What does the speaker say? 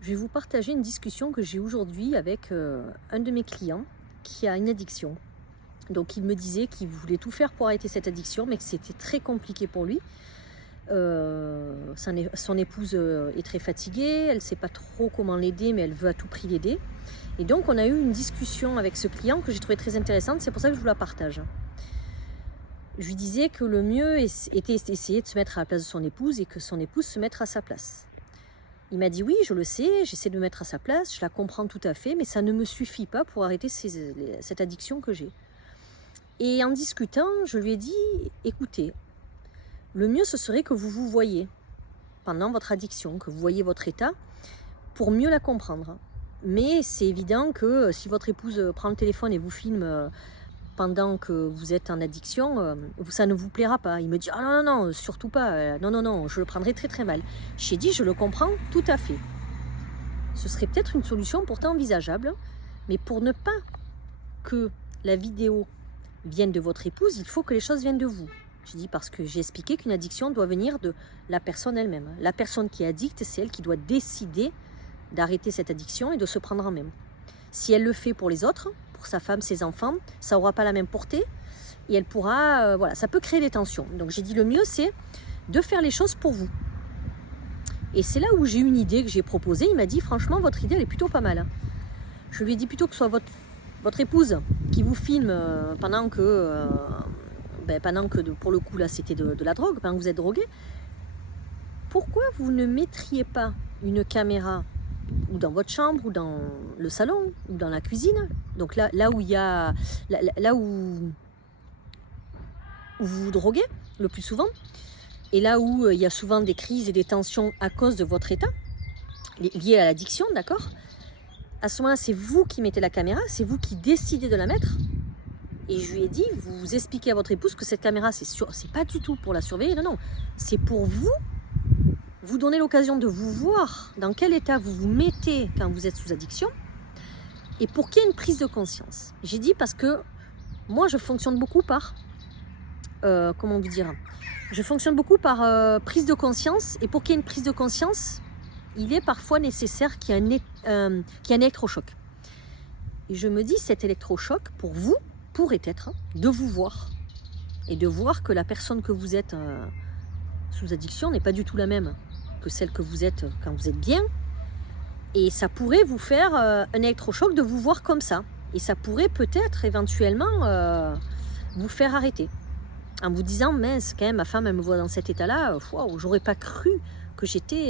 Je vais vous partager une discussion que j'ai aujourd'hui avec un de mes clients qui a une addiction. Donc il me disait qu'il voulait tout faire pour arrêter cette addiction, mais que c'était très compliqué pour lui. Son épouse est très fatiguée, elle ne sait pas trop comment l'aider, mais elle veut à tout prix l'aider. Et donc on a eu une discussion avec ce client que j'ai trouvé très intéressante, c'est pour ça que je vous la partage. Je lui disais que le mieux était d'essayer de se mettre à la place de son épouse et que son épouse se mette à sa place. Il m'a dit oui, je le sais, j'essaie de me mettre à sa place, je la comprends tout à fait, mais ça ne me suffit pas pour arrêter cette addiction que j'ai. Et en discutant, je lui ai dit, écoutez, le mieux ce serait que vous vous voyiez pendant votre addiction, que vous voyiez votre état pour mieux la comprendre. Mais c'est évident que si votre épouse prend le téléphone et vous filme pendant que vous êtes en addiction, ça ne vous plaira pas. Il me dit, ah non, non, non, surtout pas, non, je le prendrai très très mal. J'ai dit, je le comprends tout à fait. Ce serait peut-être une solution pourtant envisageable, mais pour ne pas que la vidéo vienne de votre épouse, il faut que les choses viennent de vous. J'ai dit parce que j'ai expliqué qu'une addiction doit venir de la personne elle-même. La personne qui est addicte, c'est elle qui doit décider d'arrêter cette addiction et de se prendre en main. Si elle le fait pour les autres, pour sa femme, ses enfants, ça n'aura pas la même portée et elle pourra, voilà, ça peut créer des tensions. Donc j'ai dit le mieux c'est de faire les choses pour vous. Et c'est là où j'ai eu une idée que j'ai proposée. Il m'a dit franchement votre idée elle est plutôt pas mal. Je lui ai dit plutôt que ce soit votre épouse qui vous filme pendant que pour le coup là c'était de la drogue, pendant que vous êtes drogué. Pourquoi vous ne mettriez pas une caméra ou dans votre chambre, ou dans le salon, ou dans la cuisine, donc là où il y a, là où vous vous droguez le plus souvent, et là où il y a souvent des crises et des tensions à cause de votre état, liées à l'addiction, d'accord? À ce moment-là, c'est vous qui mettez la caméra, c'est vous qui décidez de la mettre, et je lui ai dit, vous expliquez à votre épouse que cette caméra, c'est pas du tout pour la surveiller, non, c'est pour vous donner l'occasion de vous voir dans quel état vous vous mettez quand vous êtes sous addiction et pour qu'il y ait une prise de conscience. J'ai dit parce que moi je fonctionne beaucoup par je fonctionne beaucoup par prise de conscience, et pour qu'il y ait une prise de conscience, il est parfois nécessaire qu'il y ait un électrochoc. Et je me dis, cet électrochoc pour vous pourrait être de vous voir et de voir que la personne que vous êtes sous addiction n'est pas du tout la même que celle que vous êtes quand vous êtes bien, et ça pourrait vous faire un électrochoc de vous voir comme ça, et ça pourrait peut-être éventuellement vous faire arrêter en vous disant mince, quand même ma femme elle me voit dans cet état là, j'aurais pas cru que j'étais